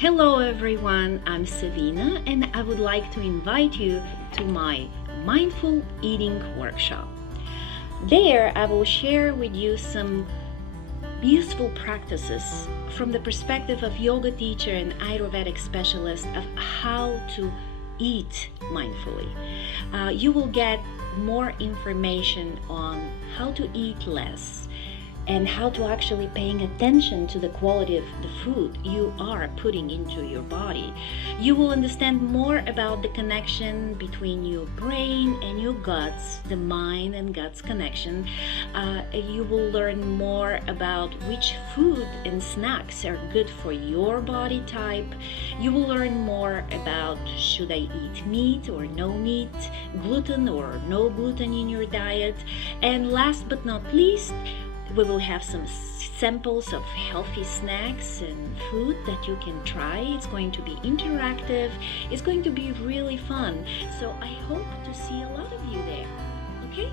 Hello everyone, I'm Savina and I would like to invite you to my Mindful Eating workshop. There I will share with you some useful practices from the perspective of yoga teacher and Ayurvedic specialist of how to eat mindfully. You will get more information on how to eat less and how to actually paying attention to the quality of the food you are putting into your body. You will understand more about the connection between your brain and your guts, the mind and guts connection. You will learn more about which food and snacks are good for your body type. You will learn more about should I eat meat or no meat, gluten or no gluten in your diet. And last but not least, we will have some samples of healthy snacks and food that you can try. It's going to be interactive. It's going to be really fun. So I hope to see a lot of you there. Okay?